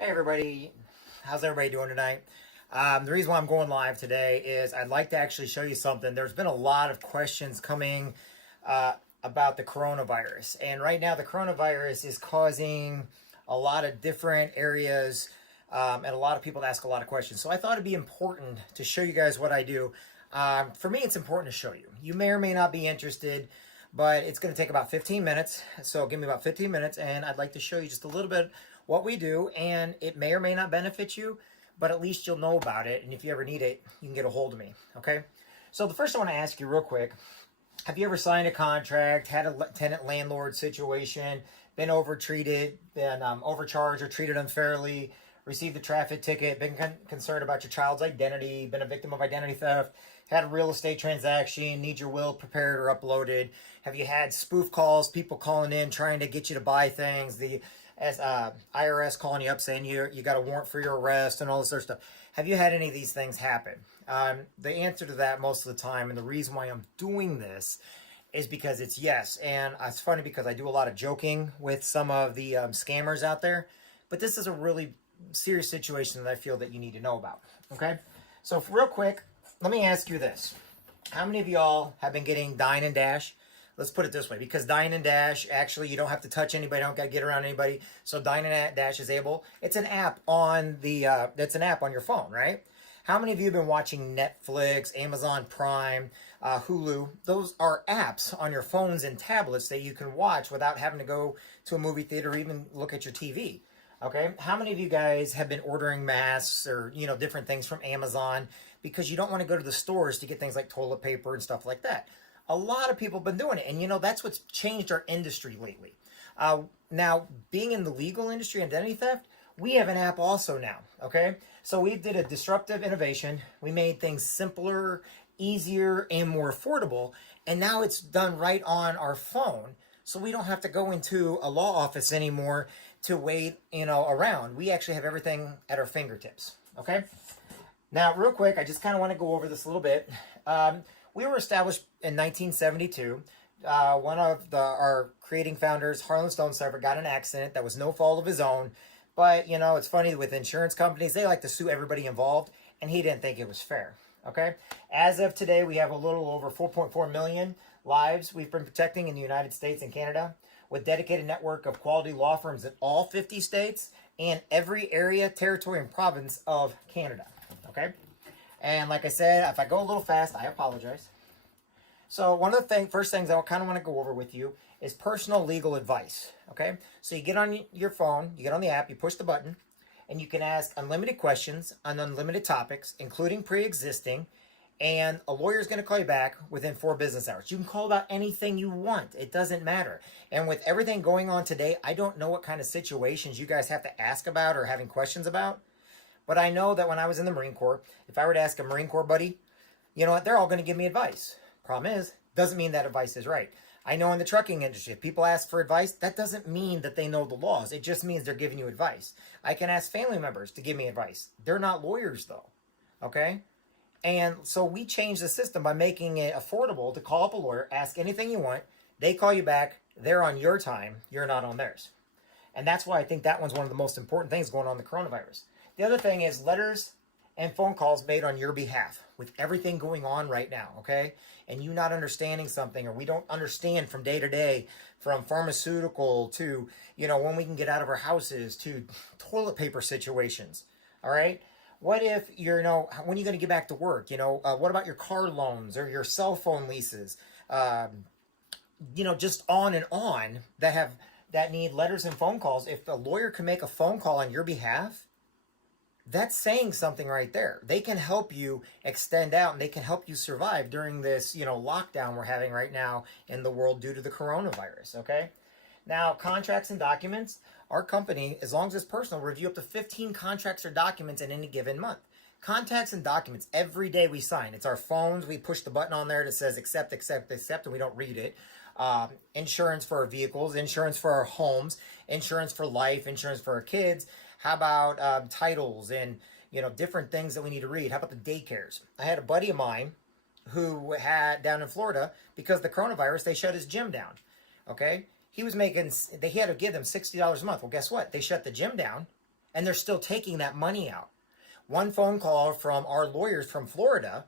Hey everybody, how's everybody doing tonight? The reason why I'm going live today is I'd like to actually show you something. There's been a lot of questions coming about the coronavirus, and right now the coronavirus is causing a lot of different areas and a lot of people to ask a lot of questions. So I thought it'd be important to show you guys what I do. For me, it's important to show you. You may or may not be interested, but it's going to take about 15 minutes. So give me about 15 minutes, and I'd like to show you just a little bit what we do, and it may or may not benefit you, but at least you'll know about it, and if you ever need it, you can get a hold of me, okay? So the first I want to ask you real quick, have you ever signed a contract, had a tenant-landlord situation, been overtreated, been overcharged or treated unfairly, received a traffic ticket, been concerned about your child's identity, been a victim of identity theft, had a real estate transaction, need your will prepared or uploaded? Have you had spoof calls, people calling in trying to get you to buy things, the IRS calling you up saying you got a warrant for your arrest and all this other stuff? Have you had any of these things happen? The answer to that most of the time, and the reason why I'm doing this is because it's yes. And it's funny because I do a lot of joking with some of the scammers out there, but this is a really serious situation that I feel that you need to know about, okay? So real quick, let me ask you this. How many of y'all have been getting Dine and Dash? Let's put it this way, because Dine and Dash, actually, you don't have to touch anybody, don't got to get around anybody. So Dine and Dash is able. It's an app on it's an app on your phone, right? How many of you have been watching Netflix, Amazon Prime, Hulu? Those are apps on your phones and tablets that you can watch without having to go to a movie theater or even look at your TV. Okay, how many of you guys have been ordering masks or different things from Amazon because you don't want to go to the stores to get things like toilet paper and stuff like that? A lot of people have been doing it, and that's what's changed our industry lately. Now, being in the legal industry, identity theft, we have an app also now, okay? So we did a disruptive innovation. We made things simpler, easier, and more affordable, and now it's done right on our phone, so we don't have to go into a law office anymore to wait, around. We actually have everything at our fingertips, okay? Now, real quick, I just kind of want to go over this a little bit. We were established in 1972. One of our creating founders, Harlan Stonecipher, got in an accident that was no fault of his own. But, it's funny with insurance companies, they like to sue everybody involved, and he didn't think it was fair, okay? As of today, we have a little over 4.4 million lives we've been protecting in the United States and Canada, with dedicated network of quality law firms in all 50 states and every area, territory, and province of Canada, okay? And like I said, if I go a little fast, I apologize. So one of the first things I kind of want to go over with you is personal legal advice, okay? So you get on your phone, you get on the app, you push the button, and you can ask unlimited questions on unlimited topics, including pre-existing, and a lawyer is going to call you back within 4 business hours. You can call about anything you want. It doesn't matter. And with everything going on today, I don't know what kind of situations you guys have to ask about or having questions about. But I know that when I was in the Marine Corps, if I were to ask a Marine Corps buddy, you know what, they're all going to give me advice. Problem is, doesn't mean that advice is right. I know in the trucking industry, if people ask for advice, that doesn't mean that they know the laws. It just means they're giving you advice. I can ask family members to give me advice. They're not lawyers, though, okay? And so we changed the system by making it affordable to call up a lawyer, ask anything you want. They call you back. They're on your time. You're not on theirs. And that's why I think that one's one of the most important things going on in the coronavirus. The other thing is letters and phone calls made on your behalf with everything going on right now, okay? And you not understanding something, or we don't understand from day to day, from pharmaceutical to, when we can get out of our houses to toilet paper situations, all right? What if when are you going to get back to work? What about your car loans or your cell phone leases? Just on and on that need letters and phone calls. If a lawyer can make a phone call on your behalf, that's saying something right there. They can help you extend out, and they can help you survive during this, lockdown we're having right now in the world due to the coronavirus, okay? Now, contracts and documents, our company, as long as it's personal, review up to 15 contracts or documents in any given month. Contacts and documents, every day we sign. It's our phones. We push the button on there that says accept, accept, accept, and we don't read it. Insurance for our vehicles, insurance for our homes, insurance for life, insurance for our kids. How about titles and, different things that we need to read? How about the daycares? I had a buddy of mine who had, down in Florida, because of the coronavirus, they shut his gym down, okay? He had to give them $60 a month. Well, guess what? They shut the gym down. and they're still taking that money out. One phone call from our lawyers from Florida,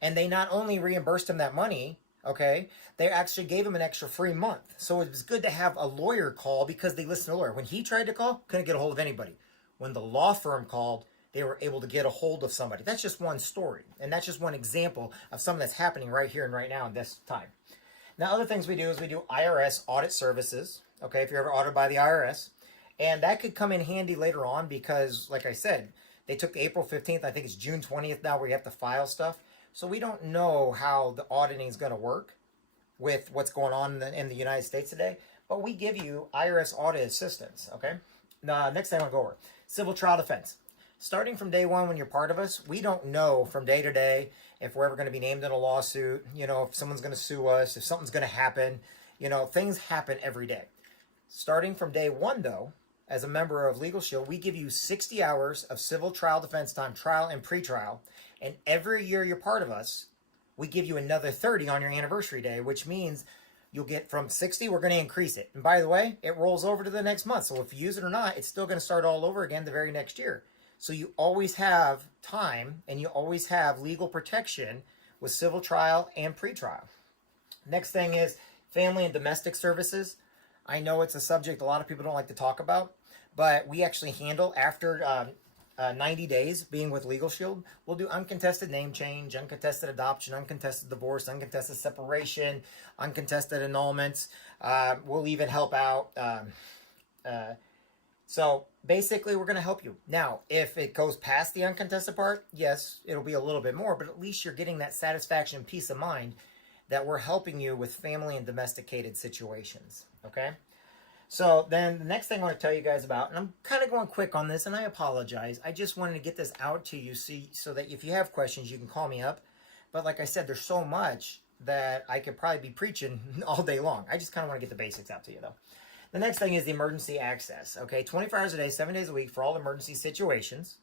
and they not only reimbursed him that money, okay, they actually gave him an extra free month. So it was good to have a lawyer call because they listened to the lawyer. When he tried to call, couldn't get a hold of anybody. When the law firm called, they were able to get a hold of somebody. That's just one story, and that's just one example of something that's happening right here and right now in this time. Now, other things we do is we do IRS audit services, okay, if you're ever audited by the IRS. And that could come in handy later on because, like I said, they took April 15th. I think it's June 20th now where you have to file stuff. So we don't know how the auditing is going to work with what's going on in the United States today. But we give you IRS audit assistance, okay? Now, next thing I'll go over, civil trial defense. Starting from day one when you're part of us, we don't know from day to day if we're ever going to be named in a lawsuit, if someone's going to sue us, if something's going to happen. Things happen every day. Starting from day one, though, as a member of Legal Shield, we give you 60 hours of civil trial defense time, trial and pretrial. And every year you're part of us, we give you another 30 on your anniversary day, which means you'll get from 60, we're going to increase it. And by the way, it rolls over to the next month. So if you use it or not, it's still going to start all over again the very next year. So you always have time and you always have legal protection with civil trial and pretrial. Next thing is family and domestic services. I know it's a subject a lot of people don't like to talk about, but we actually handle after 90 days being with Legal Shield. We'll do uncontested name change, uncontested adoption, uncontested divorce, uncontested separation, uncontested annulments. We'll even help out. So basically, we're going to help you. Now, if it goes past the uncontested part, yes, it'll be a little bit more, but at least you're getting that satisfaction, peace of mind that we're helping you with family and domesticated situations, okay? So then the next thing I want to tell you guys about, and I'm kind of going quick on this, and I apologize. I just wanted to get this out to you so that if you have questions, you can call me up. But like I said, there's so much that I could probably be preaching all day long. I just kind of want to get the basics out to you, though. The next thing is the emergency access, okay? 24 hours a day, 7 days a week for all emergency situations,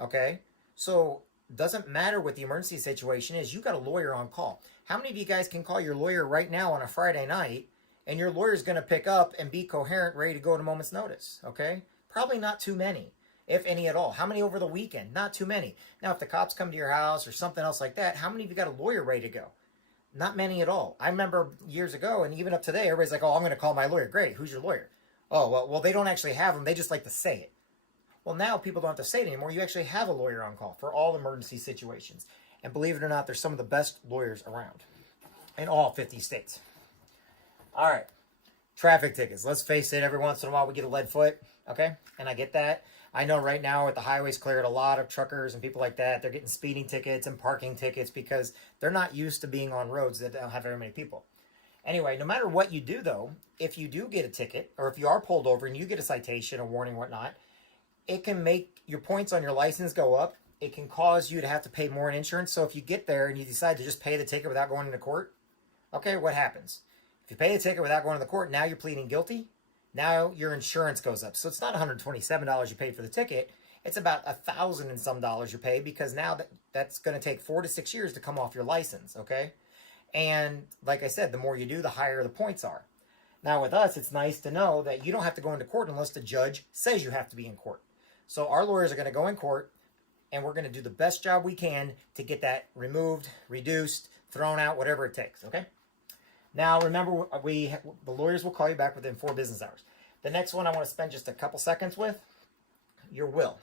okay? So doesn't matter what the emergency situation is. You got a lawyer on call. How many of you guys can call your lawyer right now on a Friday night and your lawyer's going to pick up and be coherent, ready to go at a moment's notice, okay? Probably not too many, if any at all. How many over the weekend? Not too many. Now, if the cops come to your house or something else like that, how many of you got a lawyer ready to go? Not many at all. I remember years ago, and even up today, everybody's like, oh, I'm going to call my lawyer. Great. Who's your lawyer? Oh, well, they don't actually have them. They just like to say it. Well, now people don't have to say it anymore. You actually have a lawyer on call for all emergency situations. And believe it or not, they're some of the best lawyers around in all 50 states. All right. Traffic tickets. Let's face it, every once in a while we get a lead foot, okay? And I get that. I know right now with the highways cleared, a lot of truckers and people like that, they're getting speeding tickets and parking tickets because they're not used to being on roads that don't have very many people. Anyway, no matter what you do, though, if you do get a ticket or if you are pulled over and you get a citation, a warning, whatnot, it can make your points on your license go up. It can cause you to have to pay more in insurance. So if you get there and you decide to just pay the ticket without going into court, okay, what happens? If you pay the ticket without going to the court, now you're pleading guilty. Now your insurance goes up. So it's not $127 you paid for the ticket. It's about $1,000 and some dollars you pay because now that's going to take 4 to 6 years to come off your license, okay? And like I said, the more you do, the higher the points are. Now with us, it's nice to know that you don't have to go into court unless the judge says you have to be in court. So our lawyers are going to go in court, and we're going to do the best job we can to get that removed, reduced, thrown out, whatever it takes, okay? Now, remember, the lawyers will call you back within 4 business hours. The next one I want to spend just a couple seconds with, your will.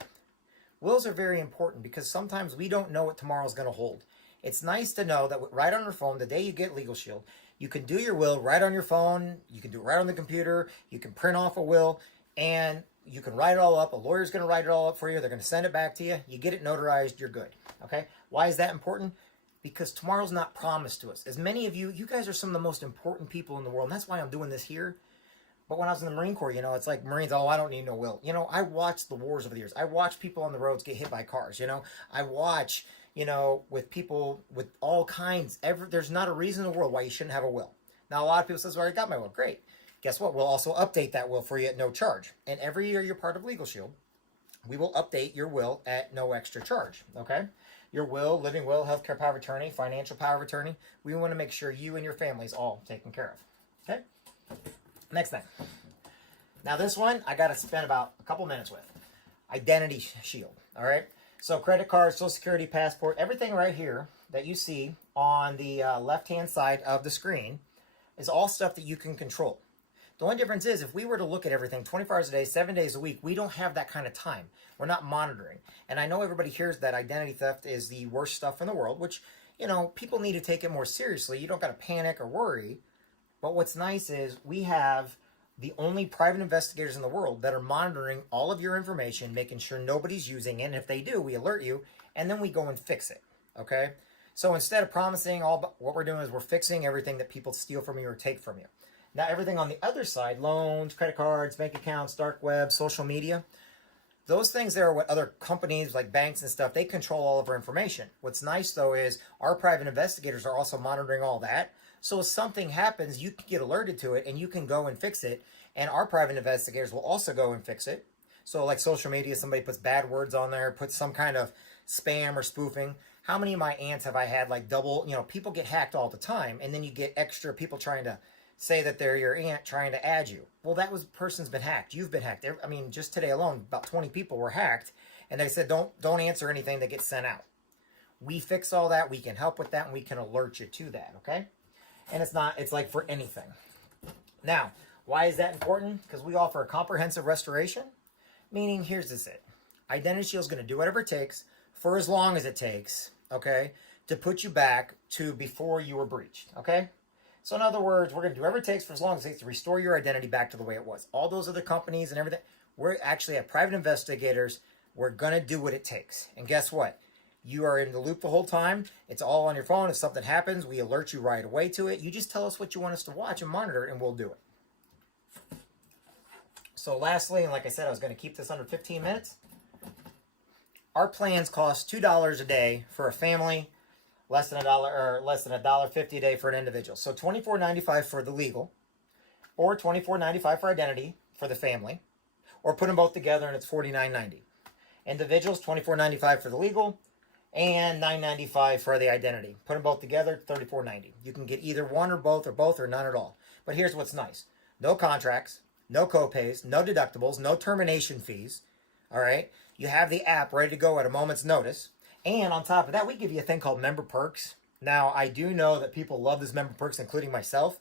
Wills are very important because sometimes we don't know what tomorrow's going to hold. It's nice to know that right on your phone, the day you get Legal Shield, you can do your will right on your phone. You can do it right on the computer. You can print off a will, and you can write it all up. A lawyer's going to write it all up for you. They're going to send it back to you. You get it notarized. You're good. Okay? Why is that important? Because tomorrow's not promised to us. As many of you guys are some of the most important people in the world, and that's why I'm doing this here. But when I was in the Marine Corps, it's like Marines, oh, I don't need no will. I watched the wars over the years. I watched people on the roads get hit by cars, I watch, with people with all kinds. There's not a reason in the world why you shouldn't have a will. Now, a lot of people say, well, I got my will. Great. Guess what? We'll also update that will for you at no charge. And every year you're part of Legal Shield, we will update your will at no extra charge, okay? Your will, living will, healthcare power of attorney, financial power of attorney. We want to make sure you and your family's all taken care of. Okay? Next thing. Now this one, I got to spend about a couple minutes with. identity shield. All right. So credit card, social security, passport, everything right here that you see on the left-hand side of the screen is all stuff that you can control. The only difference is if we were to look at everything 24 hours a day, 7 days a week, we don't have that kind of time. We're not monitoring. And I know everybody hears that identity theft is the worst stuff in the world, which, you know, people need to take it more seriously. You don't got to panic or worry. But what's nice is we have the only private investigators in the world that are monitoring all of your information, making sure nobody's using it. And if they do, we alert you, and then we go and fix it. Okay? So instead of promising all, what we're doing is we're fixing everything that people steal from you or take from you. Now, everything on the other side, loans, credit cards, bank accounts, dark web, social media, those things there are what other companies like banks and stuff, they control all of our information. What's nice, though, is our private investigators are also monitoring all that. So if something happens, you can get alerted to it, and you can go and fix it. And our private investigators will also go and fix it. So like social media, somebody puts bad words on there, puts some kind of spam or spoofing. How many of my aunts have I had like double, you know, people get hacked all the time, and then you get extra people trying to say that they're your aunt trying to add you. Well, that person's been hacked. You've been hacked. I mean, just today alone, about 20 people were hacked, and they said don't answer anything that gets sent out. We fix all that. We can help with that, and we can alert you to that, okay? And it's like for anything. Now, why is that important? Because we offer a comprehensive restoration, meaning here's it. Identity Shield is going to do whatever it takes for as long as it takes, okay, to put you back to before you were breached, okay? So in other words, we're going to do whatever it takes for as long as it takes to restore your identity back to the way it was. All those other companies and everything, we're actually at private investigators. We're going to do what it takes. And guess what? You are in the loop the whole time. It's all on your phone. If something happens, we alert you right away to it. You just tell us what you want us to watch and monitor, and we'll do it. So lastly, and like I said, I was going to keep this under 15 minutes. Our plans cost $2 a day for a family, less than $1.50 a day for an individual. So $24.95 for the legal, or $24.95 for identity for the family, or put them both together and it's $49.90. Individuals, $24.95 for the legal, and $9.95 for the identity. Put them both together, $34.90. You can get either one or both or none at all. But here's what's nice. No contracts, no copays, no deductibles, no termination fees. All right? You have the app ready to go at a moment's notice. And on top of that, we give you a thing called Member Perks. Now, I do know that people love this Member Perks, including myself,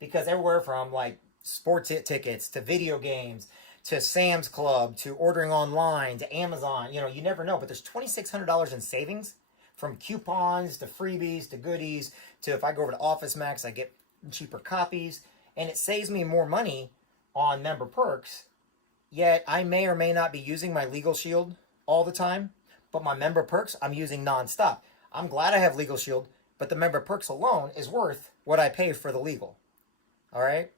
because everywhere from like sports tickets to video games to Sam's Club to ordering online to Amazon, you know, you never know. But there's $2,600 in savings from coupons to freebies to goodies to if I go over to Office Max, I get cheaper copies. And it saves me more money on Member Perks. Yet I may or may not be using my Legal Shield all the time. But my Member Perks, I'm using nonstop. I'm glad I have Legal Shield, but the Member Perks alone is worth what I pay for the legal. All right?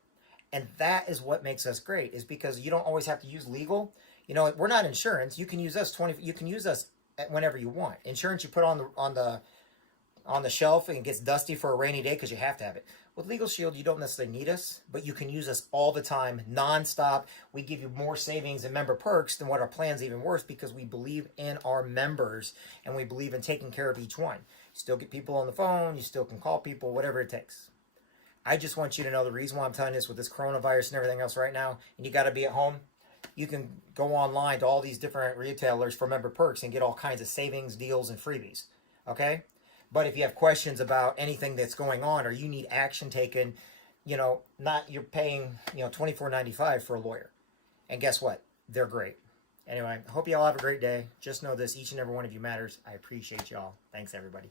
And that is what makes us great, is because you don't always have to use legal. You know, we're not insurance. You can use us whenever you want. Insurance you put on the shelf and it gets dusty for a rainy day because you have to have it. With Legal Shield, you don't necessarily need us, but you can use us all the time, nonstop. We give you more savings and Member Perks than what our plan's even worth because we believe in our members and we believe in taking care of each one. You still get people on the phone, you still can call people, whatever it takes. I just want you to know the reason why I'm telling you this with this coronavirus and everything else right now, and you got to be at home, you can go online to all these different retailers for Member Perks and get all kinds of savings, deals, and freebies. Okay? But if you have questions about anything that's going on or you need action taken, you know, you're paying, you know, $24.95 for a lawyer. And guess what? They're great. Anyway, I hope you all have a great day. Just know this, each and every one of you matters. I appreciate y'all. Thanks, everybody.